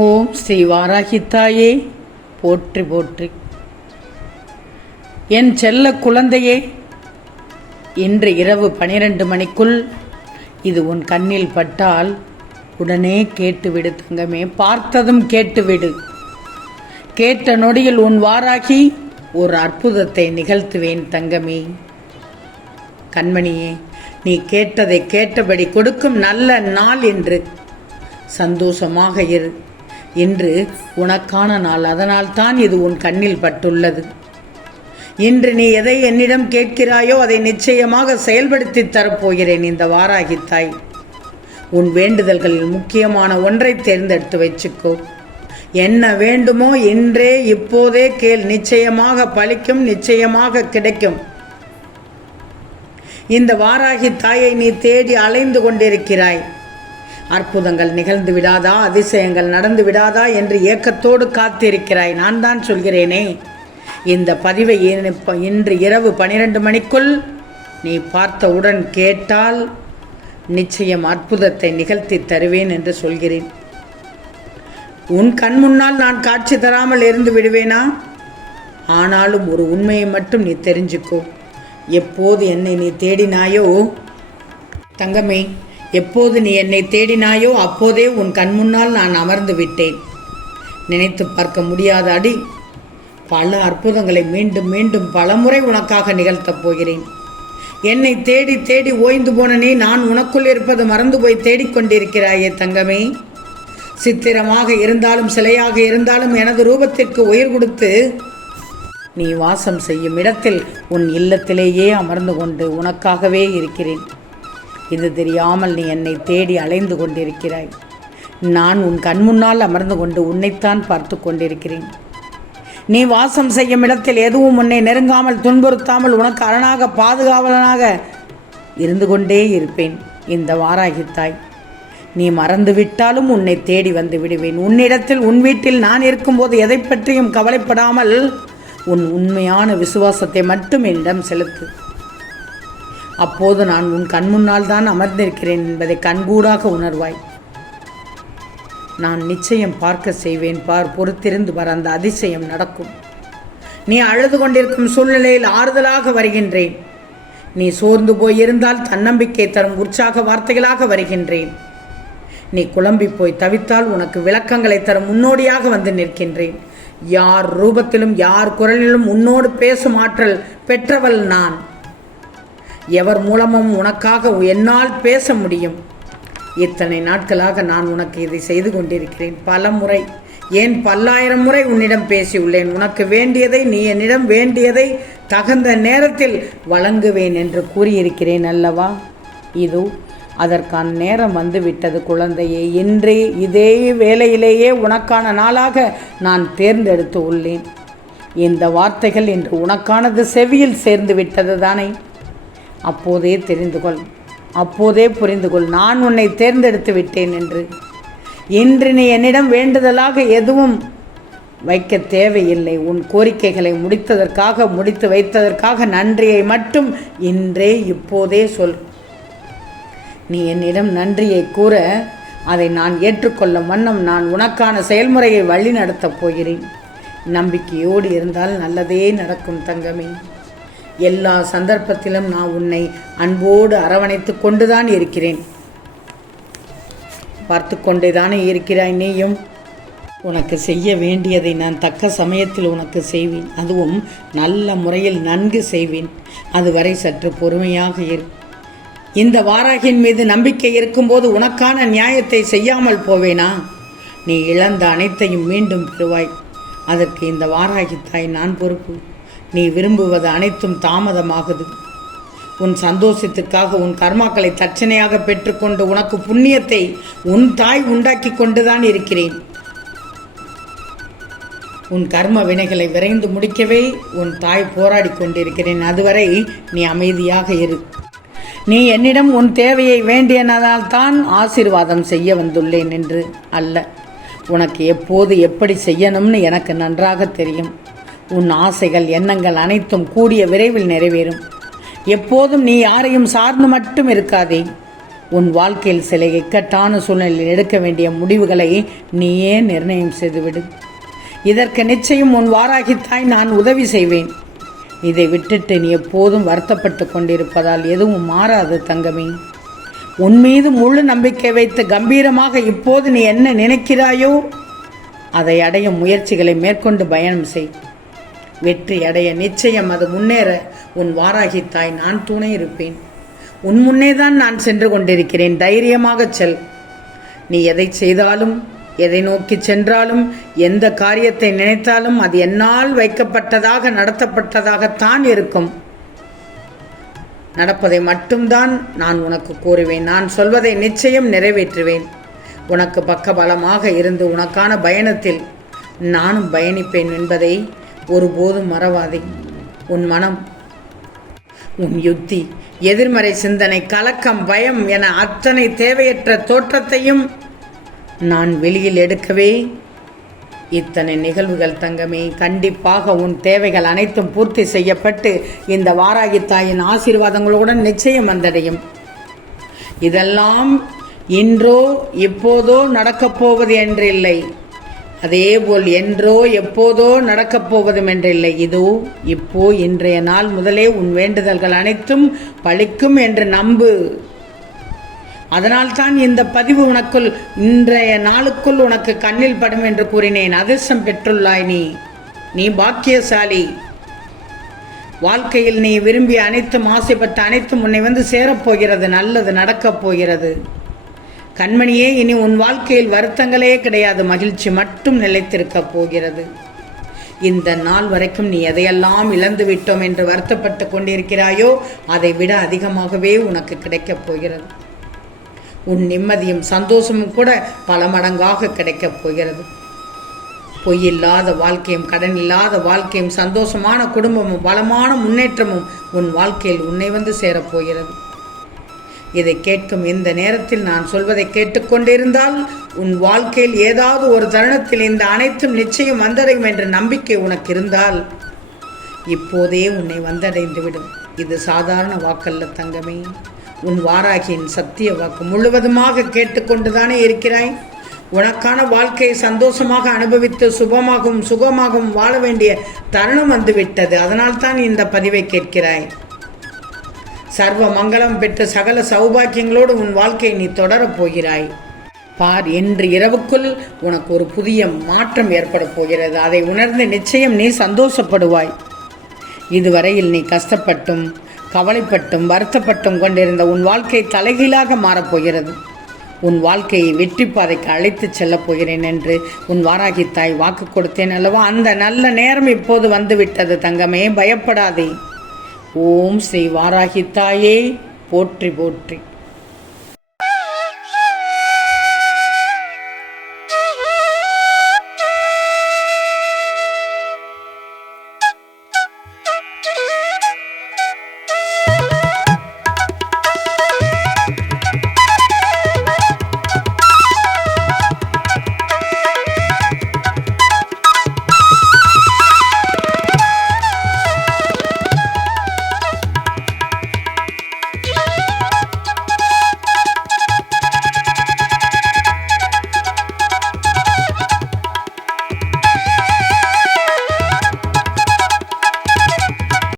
ஓம் ஸ்ரீ வாராகித்தாயே போற்றி போற்றி. என் செல்ல குழந்தையே இன்று இரவு பனிரெண்டு மணிக்குள் இது உன் கண்ணில் பட்டால் உடனே கேட்டுவிடு தங்கமே. பார்த்ததும் கேட்டுவிடு. கேட்ட நொடியில் உன் வாராகி ஒரு அற்புதத்தை நிகழ்த்துவேன் தங்கமே. கண்மணியே நீ கேட்டதை கேட்டபடி கொடுக்கும் நல்ல நாள் என்று சந்தோஷமாக இரு. இன்று உனக்கான நாள். அதனால் தான் இது உன் கண்ணில் பட்டுள்ளது. இன்று நீ எதை என்னிடம் கேட்கிறாயோ அதை நிச்சயமாக செயல்படுத்தி தரப்போகிறேன் இந்த வாராகி தாய். உன் வேண்டுதல்களில் முக்கியமான ஒன்றை தேர்ந்தெடுத்து வச்சுக்கோ. என்ன வேண்டுமோ இன்றே இப்போதே கேள். நிச்சயமாக பலிக்கும் நிச்சயமாக கிடைக்கும். இந்த வாராகி தாயை நீ தேடி அலைந்து கொண்டிருக்கிறாய். அற்புதங்கள் நிகழ்ந்து விடாதா அதிசயங்கள் நடந்து விடாதா என்று ஏக்கத்தோடு காத்திருக்கிறாய். நான் தான் சொல்கிறேனே. இந்த பதிவை இன்று இரவு பனிரெண்டு மணிக்குள் நீ பார்த்தவுடன் கேட்டால் நிச்சயம் அற்புதத்தை நிகழ்த்தி தருவேன் என்று சொல்கிறேன். உன் கண் முன்னால் நான் காட்சி தராமல் இருந்து விடுவேனா? ஆனாலும் ஒரு உண்மையை மட்டும் நீ தெரிஞ்சுக்கோ. எப்போது என்னை நீ தேடினாயோ? தங்கமே எப்போது நீ என்னை தேடினாயோ அப்போதே உன் கண் முன்னால் நான் அமர்ந்து விட்டேன். நினைத்து பார்க்க முடியாத அடி பல அற்புதங்களை மீண்டும் மீண்டும் பலமுறை உனக்காக நிகழ்த்தப் போகிறேன். என்னை தேடி தேடி ஓய்ந்து போன நீ நான் உனக்குள் இருப்பது மறந்து போய் தேடிக்கொண்டிருக்கிறாயே தங்கமே. சித்திரமாக இருந்தாலும் சிலையாக இருந்தாலும் எனது ரூபத்திற்கு உயிர் கொடுத்து நீ வாசம் செய்யும் இடத்தில் உன் இல்லத்திலேயே அமர்ந்து கொண்டு உனக்காகவே இருக்கிறேன். இது தெரியாமல் நீ என்னை தேடி அலைந்து கொண்டிருக்கிறாய். நான் உன் கண் முன்னால் அமர்ந்து கொண்டு உன்னைத்தான் பார்த்து கொண்டிருக்கிறேன். நீ வாசம் செய்யும் இடத்தில் எதுவும் உன்னை நெருங்காமல் துன்புறுத்தாமல் உனக்கு அரணாக பாதுகாவலனாக இருந்து கொண்டே இருப்பேன். இந்த வாராகித்தாய் நீ மறந்து விட்டாலும் உன்னை தேடி வந்து விடுவேன். உன்னிடத்தில் உன் வீட்டில் நான் இருக்கும்போது எதை பற்றியும் கவலைப்படாமல் உன் உண்மையான விசுவாசத்தை மட்டும் என்னிடம் செலுத்து. அப்போது நான் உன் கண் முன்னால் தான் அமர்ந்திருக்கிறேன் என்பதை கண்கூடாக உணர்வாய். நான் நிச்சயம் பார்க்க செய்வேன். பார் பொறுத்திருந்து வர அந்த அதிசயம் நடக்கும். நீ அழுது கொண்டிருக்கும் சூழ்நிலையில் ஆறுதலாக வருகின்றேன். நீ சோர்ந்து போய் இருந்தால் தன்னம்பிக்கை தரும் உற்சாக வார்த்தைகளாக வருகின்றேன். நீ குழம்பி போய் தவித்தால் உனக்கு விளக்கங்களை தரும் முன்னோடியாக வந்து நிற்கின்றேன். யார் ரூபத்திலும் யார் குரலிலும் உன்னோடு பேசும் ஆற்றல் பெற்றவள் நான். எவர் மூலமும் உனக்காக என்னால் பேச முடியும். இத்தனை நாட்களாக நான் உனக்கு இதை செய்து கொண்டிருக்கிறேன். பல முறை ஏன் பல்லாயிரம் முறை உன்னிடம் பேசியுள்ளேன் உனக்கு வேண்டியதை நீ என்னிடம் வேண்டியதை தகுந்த நேரத்தில் வழங்குவேன் என்று கூறியிருக்கிறேன் அல்லவா? இதோ அதற்கான நேரம் வந்துவிட்டது குழந்தையே. இன்றே இதே வேளையிலேயே உனக்கான நாளாக நான் தேர்ந்தெடுத்து உள்ளேன். இந்த வார்த்தைகள் இன்று உனக்கானது செவியில் சேர்ந்து விட்டது தானே? அப்போதே தெரிந்து கொள் அப்போதே புரிந்து கொள் நான் உன்னை தேர்ந்தெடுத்து விட்டேன் என்று. இன்று நீ என்னிடம் வேண்டுதலாக எதுவும் வைக்க தேவையில்லை. உன் கோரிக்கைகளை முடித்ததற்காக முடித்து வைத்ததற்காக நன்றியை மட்டும் இன்றே இப்போதே சொல். நீ என்னிடம் நன்றியை கூற அதை நான் ஏற்றுக்கொள்ளும் வண்ணம் நான் உனக்கான செயல்முறையை வழிநடத்தப் போகிறேன். நம்பிக்கையோடு இருந்தால் நல்லதே நடக்கும் தங்கமே. எல்லா சந்தர்ப்பத்திலும் நான் உன்னை அன்போடு அரவணைத்து கொண்டுதான் இருக்கிறேன். பார்த்து கொண்டேதானே இருக்கிறாய் நீயும்? உனக்கு செய்ய வேண்டியதை நான் தக்க சமயத்தில் உனக்கு செய்வேன். அதுவும் நல்ல முறையில் நன்கு செய்வேன். அதுவரை சற்று பொறுமையாக இரு. இந்த வாராகின் மீது நம்பிக்கை இருக்கும்போது உனக்கான நியாயத்தை செய்யாமல் போவேனா? நீ இழந்த அனைத்தையும் மீண்டும் பெறுவாய். அதற்கு இந்த வாராகி தாய் நான் பொறுப்பு. நீ விரும்புவது அனைத்தும் தாமதமாகுது. உன் சந்தோஷத்துக்காக உன் கர்மாக்களை தட்சணையாக பெற்றுக்கொண்டு உனக்கு புண்ணியத்தை உன் தாய் உண்டாக்கி கொண்டுதான் இருக்கிறேன். உன் கர்ம வினைகளை விரைந்து முடிக்கவே உன் தாய் போராடி கொண்டிருக்கிறேன். அதுவரை நீ அமைதியாக இரு. நீ என்னிடம் உன் தேவையை வேண்டியனதால் தான் ஆசீர்வாதம் செய்ய வந்துள்ளேன் என்று அல்ல. உனக்கு எப்போது எப்படி செய்யணும்னு எனக்கு நன்றாக தெரியும். உன் ஆசைகள் எண்ணங்கள் அனைத்தும் கூடிய விரைவில் நிறைவேறும். எப்போதும் நீ யாரையும் சார்ந்து மட்டும் இருக்காதே. உன் வாழ்க்கையில் சில இக்கட்டான சூழ்நிலையில் எடுக்க வேண்டிய முடிவுகளை நீயே நிர்ணயம் செய்துவிடு. இதற்கு நிச்சயம் உன் வாராகித்தாய் நான் உதவி செய்வேன். இதை விட்டுட்டு நீ எப்போதும் வருத்தப்பட்டு கொண்டிருப்பதால் எதுவும் மாறாது தங்கமே. உன் மீது முழு நம்பிக்கை வைத்து கம்பீரமாக இப்போது நீ என்ன நினைக்கிறாயோ அதை அடைய முயற்சிகளை மேற்கொண்டு பயணம் செய். வெற்றி அடைய நிச்சயம் அது முன்னேற உன் வாராகி தாய் நான் துணை இருப்பேன். உன் முன்னே தான் நான் சென்று கொண்டிருக்கிறேன். தைரியமாக செல். நீ எதை செய்தாலும் எதை நோக்கி சென்றாலும் எந்த காரியத்தை நினைத்தாலும் அது என்னால் வைக்கப்பட்டதாக நடத்தப்பட்டதாகத்தான் இருக்கும். நடப்பதை மட்டும்தான் நான் உனக்கு கூறுவேன். நான் சொல்வதை நிச்சயம் நிறைவேற்றுவேன். உனக்கு பக்கபலமாக இருந்து உனக்கான பயணத்தில் நானும் பயணிப்பேன் என்பதை ஒருபோதும் மறவாதே. உன் மனம் உன் யுக்தி எதிர்மறை சிந்தனை கலக்கம் பயம் என அத்தனை தேவையற்ற தோற்றத்தையும் நான் வெளியில் எடுக்கவே இத்தனை நிகழ்வுகள் தங்கமே. கண்டிப்பாக உன் தேவைகள் அனைத்தும் பூர்த்தி செய்யப்பட்டு இந்த வாராகி தாயின் ஆசீர்வாதங்களுடன் நிச்சயம் வந்தடையும். இதெல்லாம் இன்றோ இப்போதோ நடக்கப் போவது என்றில்லை. அதேபோல் என்றோ எப்போதோ நடக்கப் போவதும் என்றில்லை. இதோ இப்போ இன்றைய நாள் முதலே உன் வேண்டுதல்கள் அனைத்தும் பழிக்கும் என்று நம்பு. அதனால்தான் இந்த பதிவு உனக்குள் இன்றைய நாளுக்குள் உனக்கு கண்ணில் படும் என்று கூறினேன். அதிர்ஷ்டம் பெற்றுள்ளாய் நீ. நீ பாக்கியசாலி. வாழ்க்கையில் நீ விரும்பி அனைத்தும் ஆசைப்பட்ட அனைத்தும் உன்னை வந்து சேரப்போகிறது நல்லது நடக்கப் போகிறது. கண்மணியே இனி உன் வாழ்க்கையில் வருத்தங்களே கிடையாது. மகிழ்ச்சி மட்டும் நிலைத்திருக்கப் போகிறது. இந்த நாள் வரைக்கும் நீ எதையெல்லாம் இழந்து விட்டோம் என்று வருத்தப்பட்டு கொண்டிருக்கிறாயோ அதை விட அதிகமாகவே உனக்கு கிடைக்கப் போகிறது. உன் நிம்மதியும் சந்தோஷமும் கூட பல மடங்காக கிடைக்கப் போகிறது. பொய் இல்லாத வாழ்க்கையும் கடன் இல்லாத வாழ்க்கையும் சந்தோஷமான குடும்பமும் பலமான முன்னேற்றமும் உன் வாழ்க்கையில் உன்னை வந்து சேரப்போகிறது இதை கேட்கும் இந்த நேரத்தில் நான் சொல்வதை கேட்டுக்கொண்டிருந்தால் உன் வாழ்க்கையில் ஏதாவது ஒரு தருணத்தில் இந்த அனைத்தும் நிச்சயம் வந்தடையும் என்ற நம்பிக்கை உனக்கு இருந்தால் இப்போதே உன்னை வந்தடைந்துவிடும். இது சாதாரண வாக்கல்ல தங்கமே. உன் வாராகியின் சத்திய வாக்கு முழுவதுமாக கேட்டுக்கொண்டுதானே இருக்கிறாய்? உனக்கான வாழ்க்கையை சந்தோஷமாக அனுபவித்து சுபமாகவும் சுகமாகவும் வாழ வேண்டிய தருணம் வந்துவிட்டது. அதனால்தான் இந்த பதிவை கேட்கிறாய். சர்வ மங்களம் பெற்ற சகல சௌபாக்கியங்களோடு உன் வாழ்க்கையை நீ தொடரப் போகிறாய். பார் என்று இரவுக்குள் உனக்கு ஒரு புதிய மாற்றம் ஏற்பட போகிறது. அதை உணர்ந்து நிச்சயம் நீ சந்தோஷப்படுவாய். இதுவரையில் நீ கஷ்டப்பட்டும் கவலைப்பட்டும் வருத்தப்பட்டும் கொண்டிருந்த உன் வாழ்க்கை தலைகீழாக மாறப்போகிறது உன் வாழ்க்கையை வெற்றி பாதைக்கு அழைத்துச் செல்லப் போகிறேன் என்று உன் வாராகி தாய் வாக்கு கொடுத்தேன் அல்லவா? அந்த நல்ல நேரம் இப்போது வந்துவிட்டது தங்கமே. பயப்படாதே. ஓம் ஸ்ரீ வாராகி தாயே போற்றி போற்றி.